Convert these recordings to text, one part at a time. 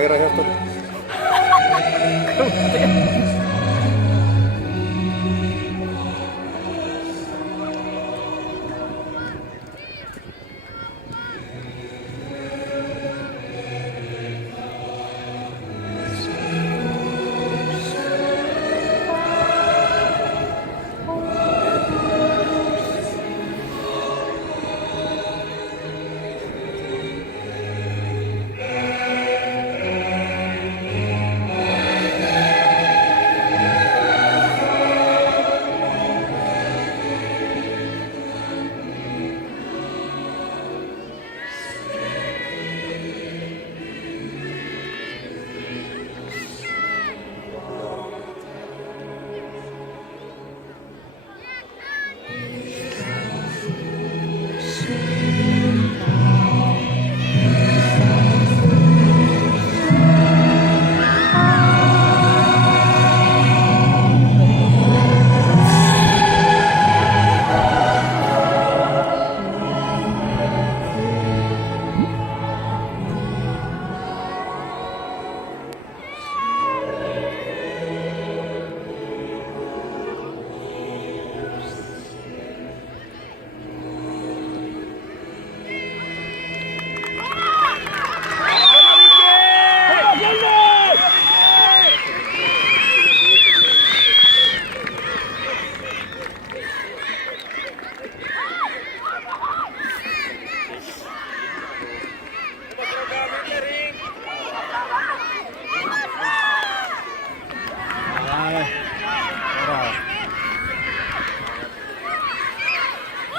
hægra hjartanu.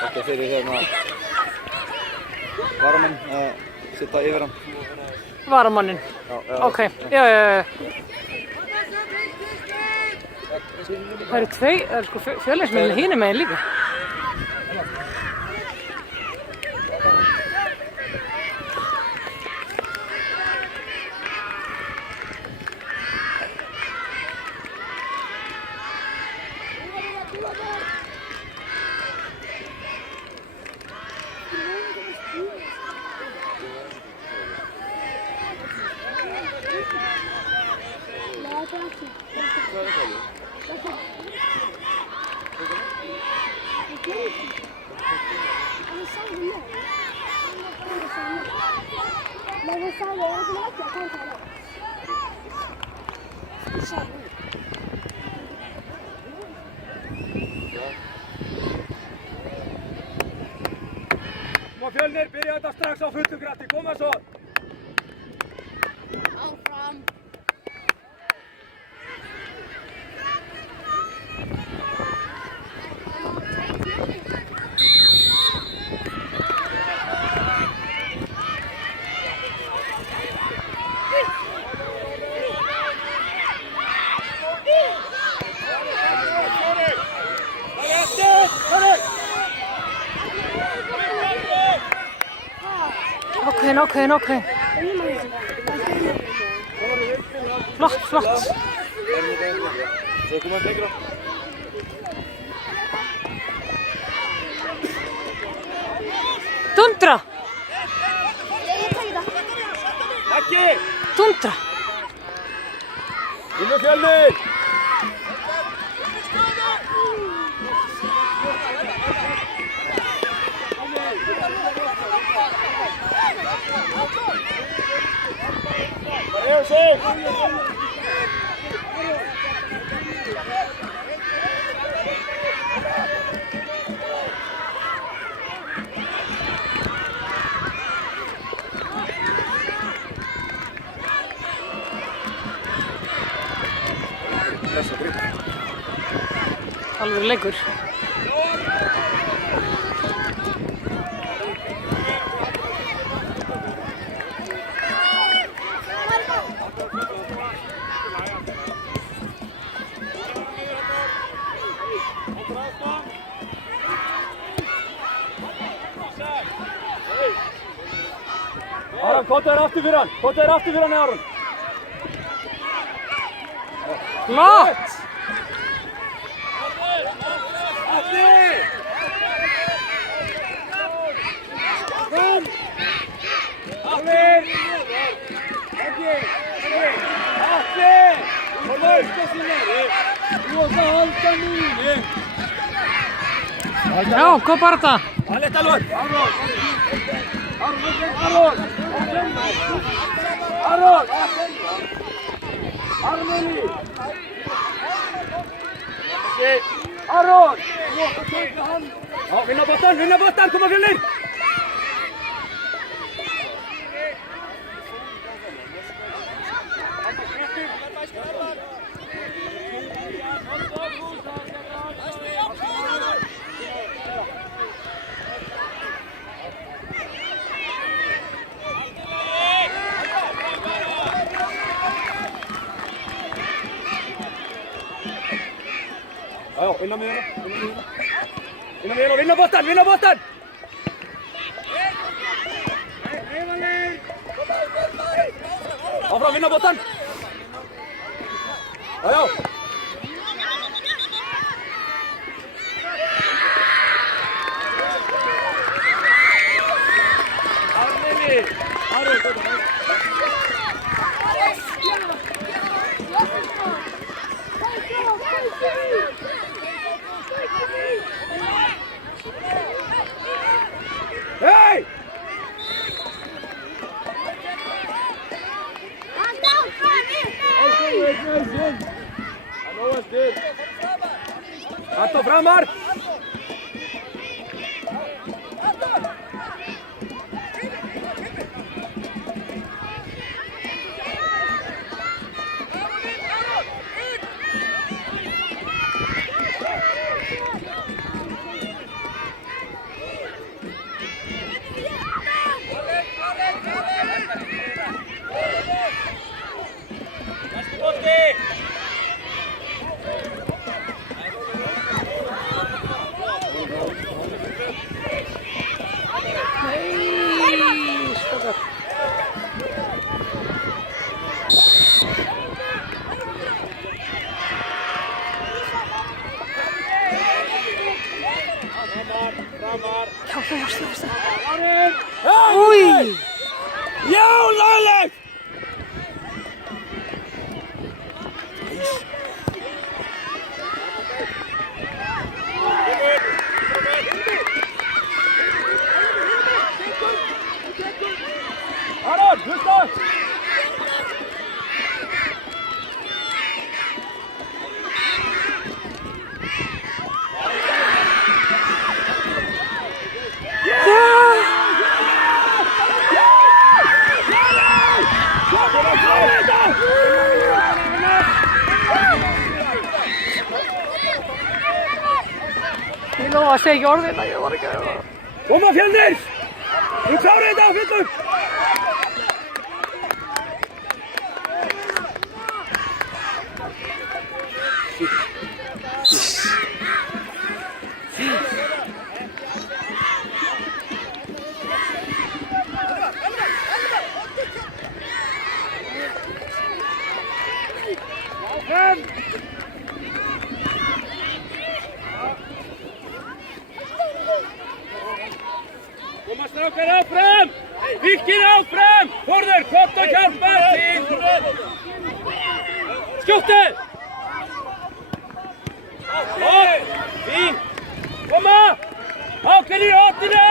Þetta fyrir hérna varamann að sitja yfir hann. Varamannin? Já. Ok, já. Það eru sko Fjölnismenn hinum megin líka. Fjölnir, byrja þetta strax á fullu krafti, koma svo! Áfram! Ok. Flott. Svo koma hann lengra. Dundra! Ekki! Dundra! Vinnu Fjölnir! Alveg leikur. Aron, kottu þér aftur fyrir hann, Aron. Flott! Allir! Ekki! Atli! Kom upp og sinna! Þú átt að halda núni! Já, góð barata. Alett alveg! Aron! Armeli! Aron! Já, vinna boltan, koma Fjölnir! Já, vinna með vinna boltan! Áfram, vinna boltan! Já. Hey! Atto framar! Új! Já, lagleg! Aron, hlusta! Ég lofa að segja ekki orðina, ég var ekki að það. Koma Fjölnir! Þú klárið þetta á Fjölnir! Koma strákar áfram! Virkir áfram! Þórður, kott og hjálpar til! Skjóttu! Hopp! Fín! Koma! Hákar í hóttinu!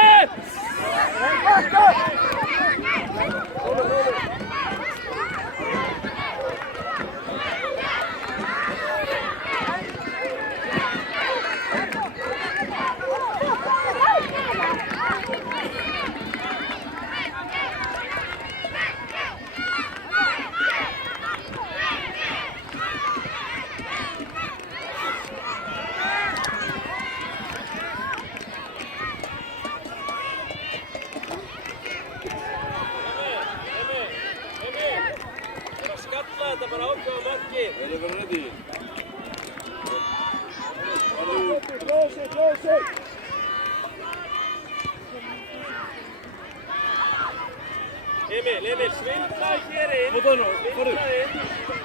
Þetta bara ákveða marki. Er þið bara ready? Blóðsig! Emil, svindla hér inn. Svindla inn.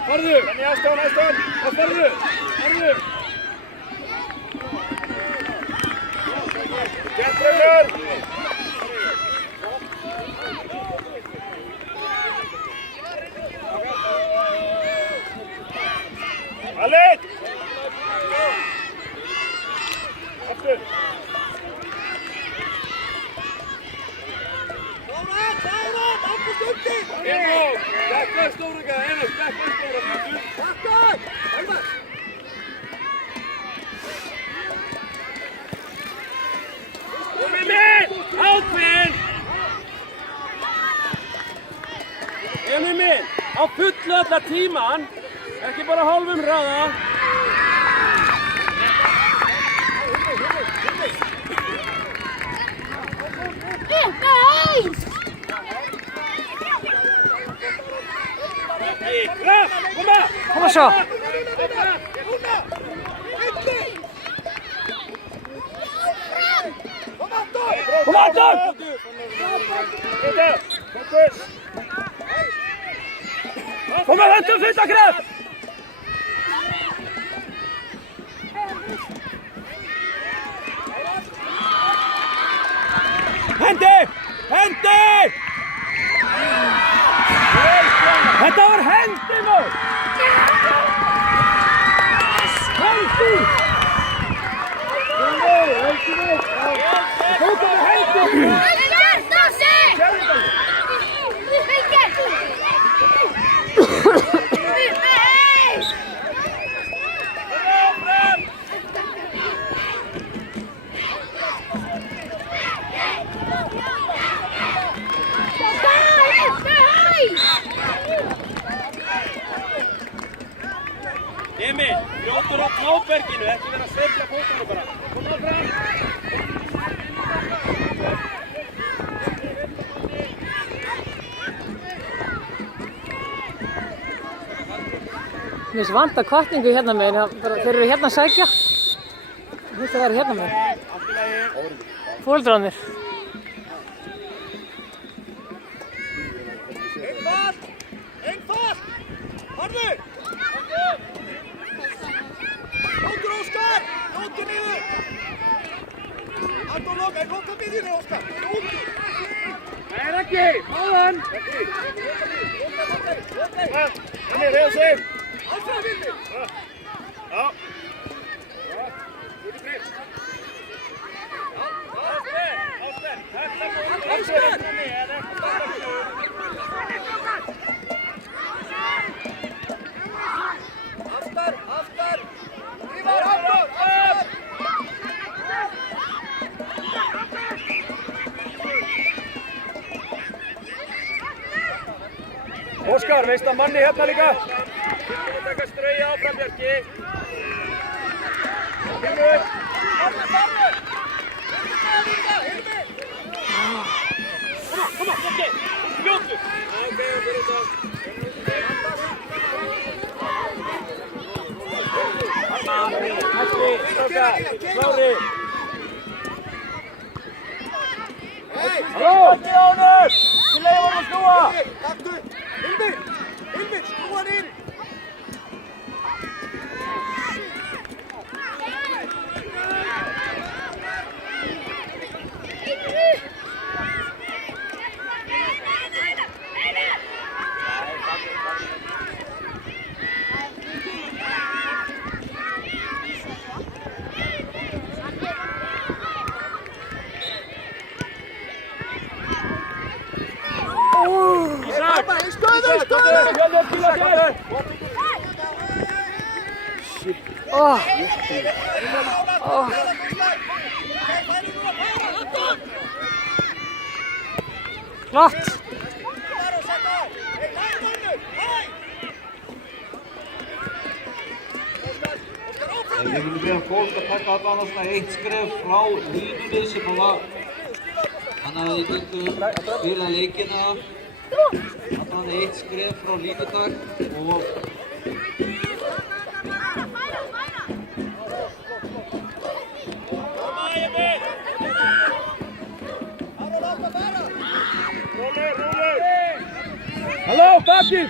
Farðu! Þannig aðstofan. Farðu! Gjertröður! Khalid! Aftur! Emil! Dekka stóruga, Emil, dekka stóruga. Takkar! Elmar! Komið með! Ákveðin! Emil minn, á fullu allar tíman, ekki bara hálfum hraða. Koma svo! Kom Anton! Kom með höndum fulla kraft! Hendi! Hendi! Þetta var hendi mót! Hendi! Þetta var hendi! Emil, fljótur á kláberginu, ekki vera að sveifla fótunum bara. Koma fram! Mér finnst vanta hvatningu hérna megin, þeir eru hérna að sækja. Þetta verður hérna megin. Fóldrarnir. Einfalt! Harðu! Nóttur Óskar! Nóttur niður! Anton loka, loka miðjunni Óskar! Nóttur! Það er ekki! Máðan! Þannig, reyða sig! Áfram vildi! Já! Út í frið! Óskar! Aftar! Aftar! Ívar, aftar! Óskar, veist að manni hérna líka? Þú ert að taka strauja áfram, Bjarki. Kemur! Farðu! Koma, Bjarki! Fljótu! Ok, fyrir það. Hætti, stráka, klári! Halló! Hætti á honum! Til leiði honum að snúa! Taktu! Hilmir! Hilmir, snúa hann inn! Flott! Við viljum beða fólk að taka allan svona eitt skref frá línunni sem hann hafði gengið spila leikina. Allan eitt skref frá línutak og Halló, bakið!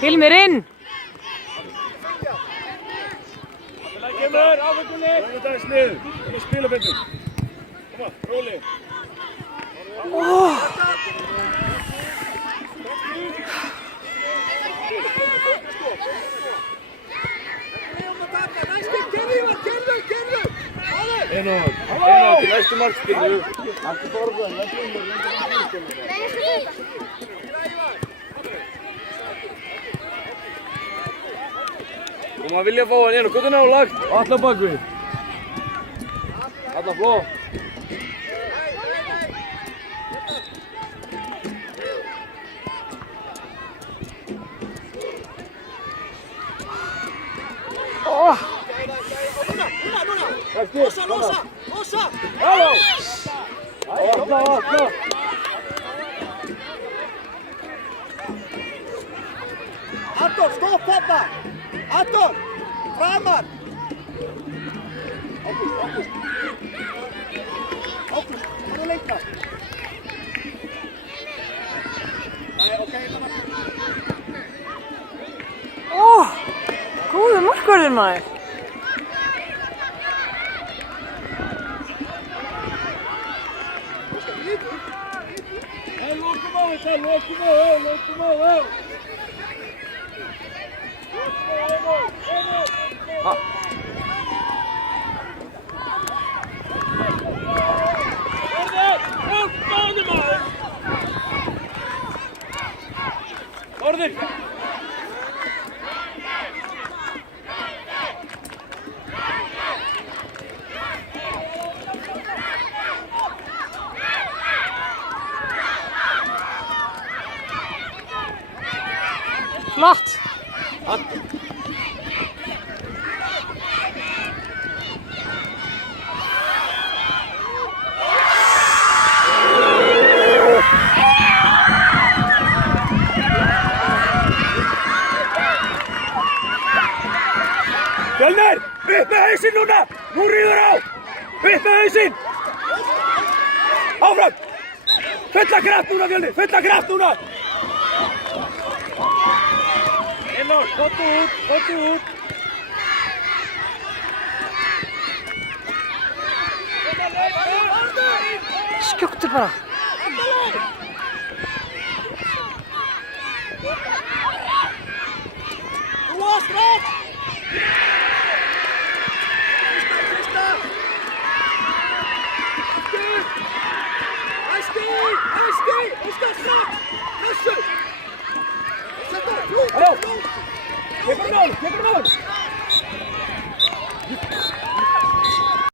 Hilmir inn! Kemur, áfenguli! Rænum dagins niður, og spila betur. Koma, róli. Enok, í næstu markspyrnu. Ekki borða, næstu og maður vilja fá hann inn og hvað er nálagt? Alla bakvið. Alla flott. Nosa! Halló! Opna! Anton, stopp pappa! Anton! Framar! Ágúst! Hvað er lengra? Nei, ok, Góður markvörður maður. Lokum á þetta! Orðin! Flott! Fjölnir! Upp með hausinn núna! Nú ríður á! Upp með hausinn! Áfram! Fulla kraft núna, Fjölnir! Fulla kraft núna! Innlóð, kottu út! Skjóttu bara! Þú varst rétt! Halló! Tekur hann á!